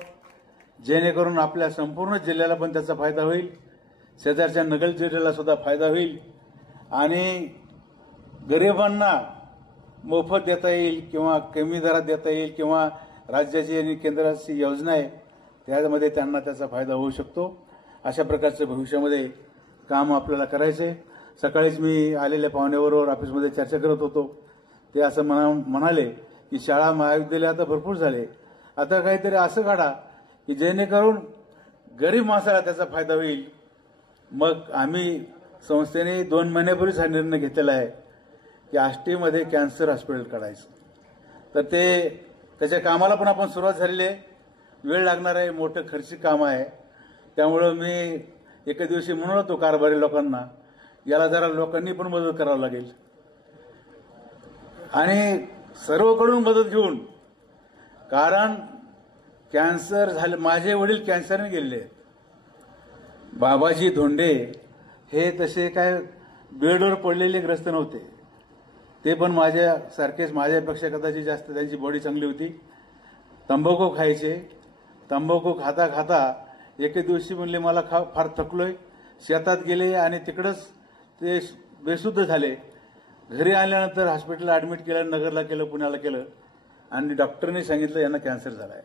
जेणेकरून आपल्या संपूर्ण जिल्ह्याला पण त्याचा फायदा होईल, शेजारच्या नगर जिल्ह्याला सुद्धा फायदा होईल आणि गरिबांना मोफत देता येईल किंवा कमी दरात देता येईल किंवा राज्याची आणि केंद्राची योजना आहे त्यामध्ये त्यांना त्याचा फायदा होऊ शकतो. अशा प्रकारचं भविष्यामध्ये काम आपल्याला करायचं आहे. सकाळीच मी आलेल्या पाहुण्याबरोबर ऑफिसमध्ये चर्चा करत होतो. ते असं म्हणाले की शाळा महाविद्यालय आता भरपूर झाले, आता काहीतरी असं काढा की जेणेकरून गरीब माणसाला त्याचा फायदा होईल. मग आम्ही संस्थेने 2 महिन्यापूर्वीच हा निर्णय घेतलेला आहे की आष्टीमध्ये कॅन्सर हॉस्पिटल काढायचं. तर त्याच्या कामाला पण आपण सुरुवात झालेली आहे. वेळ लागणार आहे, मोठं खर्चिक काम आहे. त्यामुळं मी एका दिवशी म्हणून होतो कारभारी लोकांना, याला जरा लोकांनी पण मदत करावं लागेल आणि सर्वकडून मदत घेऊन, कारण कॅन्सर झाले, माझे वडील कॅन्सरने गेलेले आहेत. बाबाजी धोंडे हे तसे काय बेडवर पडलेले ग्रस्त नव्हते, ते पण माझ्यासारखेच, माझ्यापेक्षा कदाचित जास्त त्यांची बॉडी चांगली होती. तंबाखू खायचे. तंबाखू खाता खाता एके दिवशी म्हणले मला फार थकलोय, शेतात गेले आणि तिकडंच ते बेशुद्ध झाले. घरी आल्यानंतर हॉस्पिटलला ऍडमिट केलं, नगरला केलं, पुण्याला केलं आणि डॉक्टरने सांगितलं यांना कॅन्सर झालाय.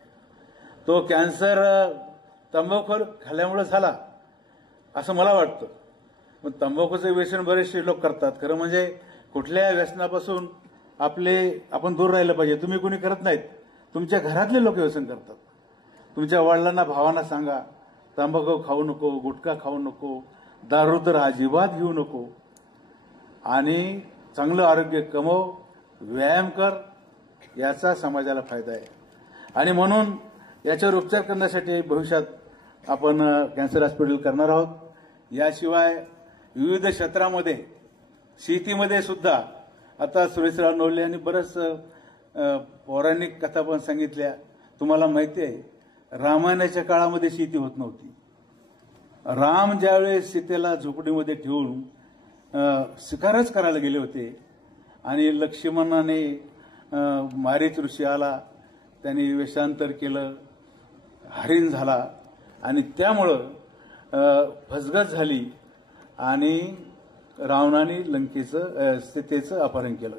तो कॅन्सर तंबाखू खाल्ल्यामुळे झाला असं मला वाटतं. पण तंबाखूचं व्यसन बरेचसे लोक करतात. खरं म्हणजे कुठल्या व्यसनापासून आपण दूर राहिलं पाहिजे. तुम्ही कोणी करत नाहीत, तुमच्या घरातले लोक व्यसन करतात. तुमच्या वडिलांना भावांना सांगा तंबाखू खाऊ नको, गुटखा खाऊ नको, दारू तर अजिबात घेऊ नको आणि चांगलं आरोग्य कमव, व्यायाम कर. याचा समाजाला फायदा आहे. आणि म्हणून याच्यावर उपचार करण्यासाठी भविष्यात आपण कॅन्सर हॉस्पिटल करणार आहोत. याशिवाय विविध क्षेत्रामध्ये शेतीमध्ये सुद्धा आता सुरेशराव नवले यांनी बरंच पौराणिक कथा पण सांगितल्या. तुम्हाला माहिती आहे रामायणाच्या काळामध्ये शेती होत नव्हती. राम ज्यावेळेस सीतेला झोपडीमध्ये ठेवून शिकारच करायला गेले होते आणि लक्ष्मणाने मारीच ऋषी आला, त्यांनी वेषांतर केलं, हरिण झाला आणि त्यामुळं फसगत झाली आणि रावणाने लंकेचं सीतेचं अपहरण केलं.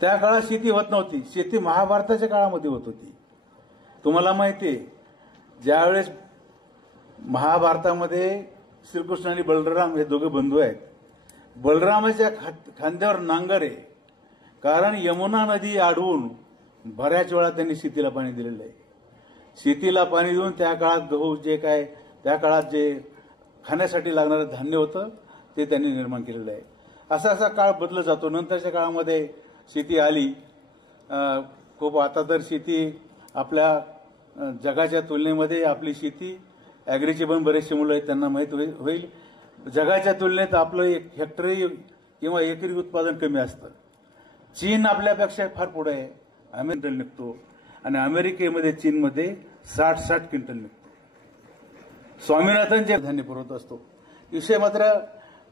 त्या काळात शेती होत नव्हती. शेती महाभारताच्या काळामध्ये होत होती. तुम्हाला माहिती आहे ज्यावेळेस महाभारतामध्ये श्रीकृष्ण आणि बलराम हे दोघे बंधू आहेत. बलरामाच्या खांद्यावर नांगर आहे, कारण यमुना नदी आडवून बऱ्याच वेळा त्यांनी शेतीला पाणी दिलेलं आहे. शेतीला पाणी देऊन त्या काळात गहू जे काय त्या काळात जे खाण्यासाठी लागणारं धान्य होतं ते त्यांनी निर्माण केलेलं आहे. असा असा काळ बदलत जातो. नंतरच्या काळामध्ये शेती आली खूप. आता तर शेती आपल्या जगाच्या तुलनेमध्ये आपली शेती ॲग्रीचे पण बरेचसे मुलं आहेत त्यांना माहीत होईल. जगाच्या तुलनेत आपलं एक हेक्टरी किंवा एकरी उत्पादन कमी असतं. चीन आपल्यापेक्षा फार पुढे आहे. क्विंटल निघतो आणि अमेरिकेमध्ये चीनमध्ये 60 क्विंटल निघतो. स्वामीनाथनचे धान्य पुरवत असतो. विषय मात्र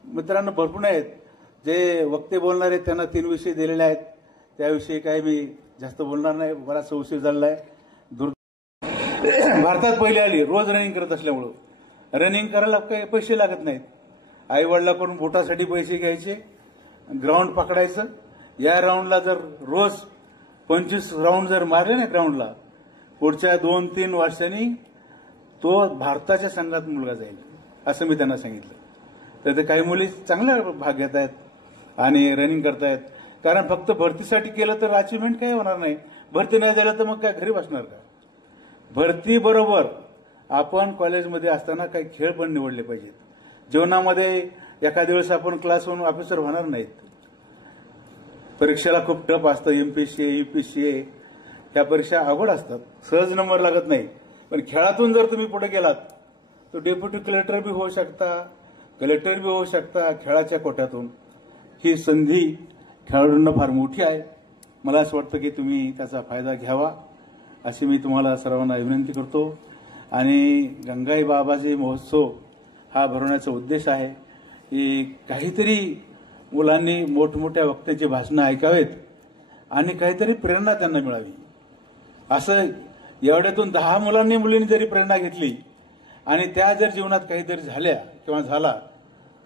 मित्रांनो भरपूर आहेत. जे वक्ते बोलणार आहेत त्यांना 3 विषय दिलेले आहेत. त्याविषयी काही मी जास्त बोलणार नाही. बराचसा उशीर झालेला आहे. भारतात पहिली आली रोज रनिंग करत असल्यामुळं. रनिंग करायला काही पैसे लागत नाहीत. आई वडिलांकडून बोटासाठी पैसे घ्यायचे, ग्राउंड पकडायचं. या राऊंडला जर रोज 25 राऊंड जर मारले ना ग्राउंडला, पुढच्या 2-3 वर्षांनी तो भारताच्या संघात मुलगा जाईल असं मी त्यांना सांगितलं. तर ते काही मुली चांगला भाग घेत आहेत आणि रनिंग करतायत. कारण फक्त भरतीसाठी केलं तर अचिव्हमेंट काही होणार नाही. भरती नाही झालं तर मग काय घरी बसणार का? भरती बरोबर आपण कॉलेजमध्ये असताना काही खेळ पण निवडले पाहिजेत. जीवनामध्ये एखाद्या दिवस आपण क्लास 1 ऑफिसर होणार नाहीत. परीक्षेला खूप टफ असतं. एमपीसीए यूपीसीए ह्या परीक्षा अवघड असतात. सहज नंबर लागत नाही. पण खेळातून जर तुम्ही पुढे गेलात तर डेप्युटी कलेक्टर बी होऊ शकता, कलेक्टर बी होऊ शकता खेळाच्या कोट्यातून. ही संधी खेळाडूंना फार मोठी आहे. मला असं वाटतं की तुम्ही त्याचा फायदा घ्यावा अशी मी तुम्हाला सर्वांना विनंती करतो. आणि गंगाई बाबाजी महोत्सव हा भरवण्याचा उद्देश आहे की काहीतरी मुलांनी मोठमोठ्या वक्त्यांची भाषणं ऐकावेत आणि काहीतरी प्रेरणा त्यांना मिळावी. असं एवढ्यातून 10 मुलींनी जरी प्रेरणा घेतली आणि त्या जर जीवनात काहीतरी झाल्या किंवा झाला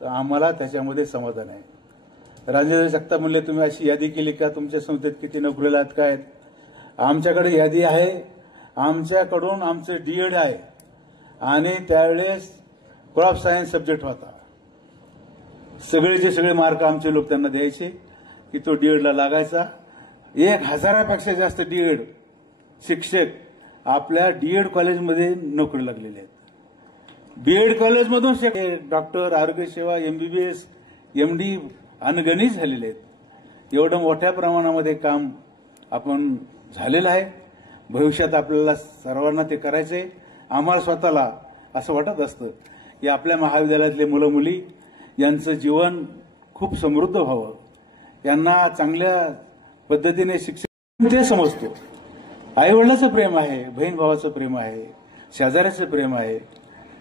तर आम्हाला त्याच्यामध्ये समाधान आहे. राजेंद्र जगताप म्हणले तुम्ही अशी यादी केली का तुमच्या संस्थेत किती नोकरीला आहेत काय? आमच्याकडे यादी आहे. आमच्याकडून आमचं डीएड आहे आणि त्यावेळेस क्रॉप सायन्स सब्जेक्ट होता. सगळेचे सगळे मार्क आमचे लोक त्यांना द्यायचे की तो डीएडला लागायचा. 1000पेक्षा जास्त डीएड शिक्षक आपल्या डीएड कॉलेजमध्ये नोकरी लागलेले आहेत. बीएड कॉलेजमधून डॉक्टर, आरोग्य सेवा, एमबीबीएस, एमडी अनगणित झालेले आहेत. एवढं मोठ्या प्रमाणामध्ये काम आपण झालेलं आहे. भविष्यात आपल्याला सर्वांना ते करायचंय. आम्हाला स्वतःला असं वाटत असतं की आपल्या महाविद्यालयातले मुलं मुली यांचं जीवन खूप समृद्ध व्हावं, यांना चांगल्या पद्धतीने शिक्षण ते समजतो. आई वडिलाचं प्रेम आहे, बहीण भावाचं प्रेम आहे, शेजाऱ्याचं प्रेम आहे.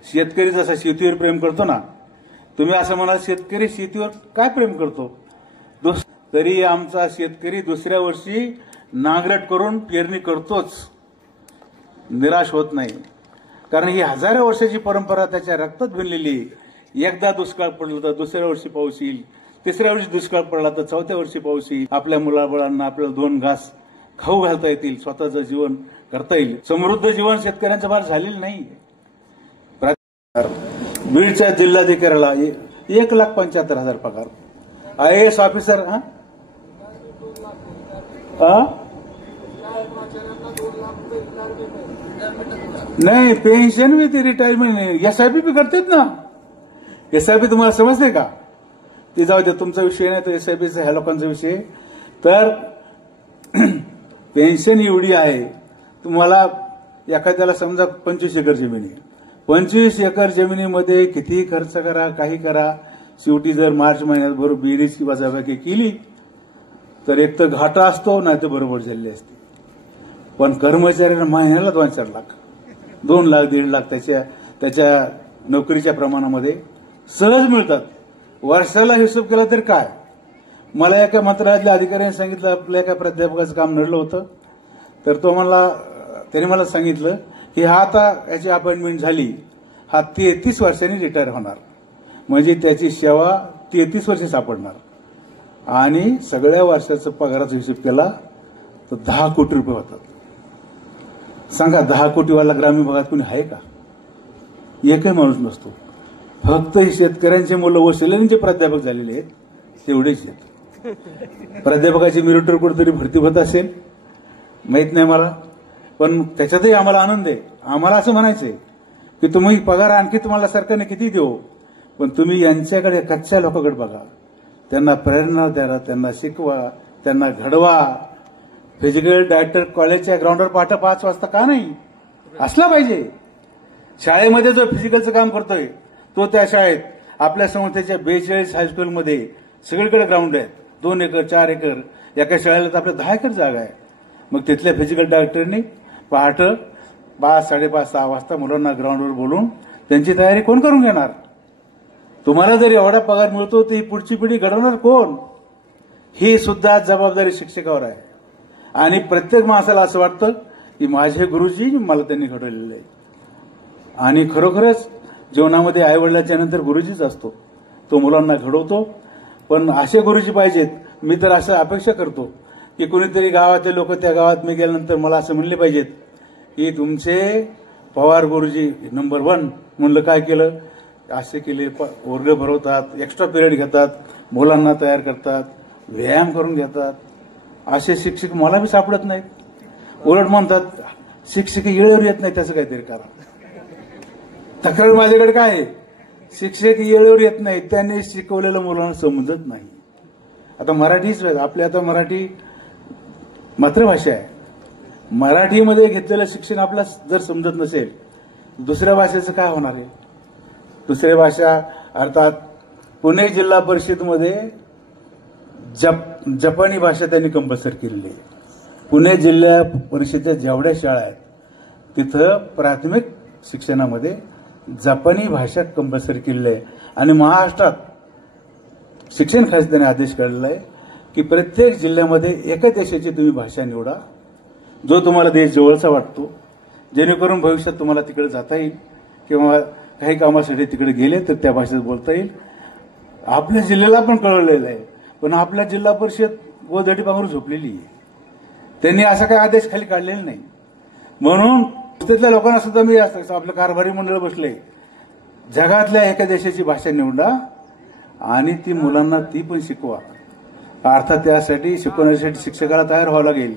शेतकरी जसा शेतीवर प्रेम करतो ना, तुम्ही असं म्हणाल शेतकरी शेतीवर काय प्रेम करतो, तरी आमचा शेतकरी दुसऱ्या वर्षी नांगरट करून पेरणी करतोच, निराश होत नाही. कारण ही हजारो वर्षाची परंपरा त्याच्या रक्तात बनलेली. एकदा दुष्काळ पडला तर दुसऱ्या वर्षी पाऊस येईल, तिसऱ्या वर्षी दुष्काळ पडला तर 4थ्या वर्षी पाऊस येईल. आपल्या मुलाबाळांना आपल्याला 2 घास खाऊ घालता येतील, स्वतःचं जीवन करता येईल. समृद्ध जीवन शेतकऱ्यांचं फार झालेलं नाही. बीडच्या जिल्हाधिकाऱ्याला 1,75,000 पगार. IAS ऑफिसर नाही, पेन्शन बी ती रिटायरमेंट SIP बी करतात ना. SIP तुम्हाला समजते का? ते जाऊ दे, तुमचा विषय नाही तो SIPचा, ह्या लोकांचा विषय. तर पेन्शन एवढी आहे, तुम्हाला एखाद्याला समजा 25 एकर जमीन आहे, 25 एकर जमिनीमध्ये किती खर्च करा, काही करा, शेवटी जर मार्च महिन्यात बरोबर बेरीज किंवा वजाबाकी केली तर एक तर घाटा असतो, नाही तर बरोबर झालेली असते. पण कर्मचाऱ्यांना महिन्याला 2-4 लाख, 2 लाख 1.5 लाख त्याच्या नोकरीच्या प्रमाणामध्ये सहज मिळतात. वर्षाला हिशोब केला तर काय. मला एका मंत्रालयातल्या अधिकाऱ्याने सांगितलं, आपल्या एका प्राध्यापकाचं काम नडलं होतं, तर त्याने मला सांगितलं की हा आता याची अपॉइंटमेंट झाली, हा 33 वर्षांनी रिटायर होणार, म्हणजे त्याची सेवा 33 वर्षे सापडणार. आणि सगळ्या वर्षाचा पगाराचा हिशोब केला तर 10 कोटी रुपये होतात. सांगा, 10 कोटीवाला ग्रामीण भागात कोणी आहे का? एकही माणूस नसतो. फक्त शेतकऱ्यांचे मुलं वशिल्यांचे प्राध्यापक झालेले आहेत, तेवढेच आहेत. प्राध्यापकाची मेरिटवर कुठेतरी भरती होत असेल, माहित नाही मला, पण त्याच्यातही आम्हाला आनंद आहे. आम्हाला असं म्हणायचंय की तुम्ही पगार आणखी तुम्हाला सरकारने किती देऊ, पण तुम्ही यांच्याकडे कच्च्या लोकांकडे बघा, त्यांना प्रेरणा द्या, त्यांना शिकवा, त्यांना घडवा. फिजिकल डायरेक्टर कॉलेजच्या ग्राउंडवर पहाटे 5 वाजता का नाही असला पाहिजे. शाळेमध्ये जो फिजिकलचं काम करतोय तो त्या शाळेत आपल्या संस्थेच्या 42 हायस्कूलमध्ये सगळीकडे ग्राउंड आहेत, 2 एकर 4 एकर, एका शाळेला तर आपल्या 10 एकर जागा आहे. मग तिथल्या फिजिकल डायरेक्टरनी पहाटे 5, 5:30, 6 वाजता मुलांना ग्राउंडवर बोलून त्यांची तयारी कोण करून घेणार? तुम्हाला जर एवढा पगार मिळतो तर ही पुढची पिढी घडवणार कोण? ही सुद्धा जबाबदारी शिक्षकावर आहे. आणि प्रत्येक माणसाला असं वाटतं की माझे गुरुजी मला त्यांनी घडवलेलं आहे. आणि खरोखरच जीवनामध्ये आईवडिलांच्या नंतर गुरुजीच असतो, तो मुलांना घडवतो. पण असे गुरुजी पाहिजेत. मी तर असं अपेक्षा करतो की कोणीतरी गावातले लोक त्या गावात मी गेल्यानंतर मला असं म्हणले पाहिजेत की तुमचे पवार गुरुजी नंबर 1. म्हणलं काय केलं? असे केले, वर्ग भरवतात, एक्स्ट्रा पिरियड घेतात, मुलांना तयार करतात, व्यायाम करून घेतात. असे शिक्षक मला बी सापडत नाहीत. उलट म्हणतात शिक्षक येळेवर येत नाही, त्याचं काहीतरी करा. तक्रार माझ्याकडे काय आहे? शिक्षक येळेवर येत नाही, त्यांनी शिकवलेलं मुलांना समजत नाही. आता मराठीच, आपली आता मराठी मातृभाषा आहे. मराठीमध्ये घेतलेलं शिक्षण आपल्याला जर समजत नसेल, दुसऱ्या भाषेचं काय होणार आहे? दुसऱ्या भाषा अर्थात पुणे जिल्हा परिषदमध्ये जपानी भाषा त्यांनी कंपल्सरी केलेली आहे. पुणे जिल्हा परिषदेच्या जेवढ्या शाळा आहेत तिथं प्राथमिक शिक्षणामध्ये जपानी भाषा कंपल्सरी केलेली आहे. आणि महाराष्ट्रात शिक्षण खात्याने आदेश काढलेला आहे की प्रत्येक जिल्ह्यामध्ये एका देशाची तुम्ही भाषा निवडा, जो तुम्हाला देश जवळचा वाटतो, जेणेकरून भविष्यात तुम्हाला तिकडे जाता येईल किंवा काही कामासाठी तिकडे गेले तर त्या भाषेत बोलता येईल. आपल्या जिल्ह्याला पण कळवलेलं आहे, पण आपल्या जिल्हा परिषद गोधडी पांघरून झोपलेली आहे. त्यांनी असा काही आदेश खाली काढलेला नाही. म्हणून तिथल्या लोकांना सुद्धा मी आपलं कारभारी मंडळ बसले, जगातल्या एका देशाची भाषा निवडा आणि ती मुलांना ती पण शिकवा. अर्थात त्यासाठी शिकवण्यासाठी शिक्षकाला तयार व्हावं लागेल,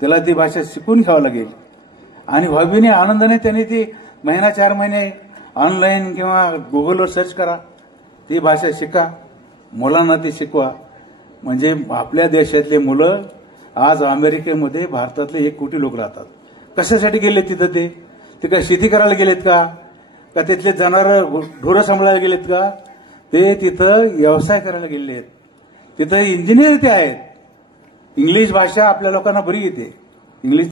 त्याला ती भाषा शिकून घ्यावं लागेल. आणि व्हावीने आनंदाने त्यांनी ती 4 महिने ऑनलाईन किंवा गुगलवर सर्च करा, ती भाषा शिका, मुलांना ती शिकवा. म्हणजे आपल्या देशातले मुलं आज अमेरिकेमध्ये भारतातले 1 कोटी लोक राहतात. कशासाठी गेलेत तिथं? ते काय शेती करायला गेलेत का तिथले जनावरं ढोरं सांभाळायला गेलेत का? ते तिथं व्यवसाय करायला गेलेले आहेत. तिथं इंजिनियर ते आहेत. इंग्लिश भाषा आपल्या लोकांना बरी येते. इंग्लिश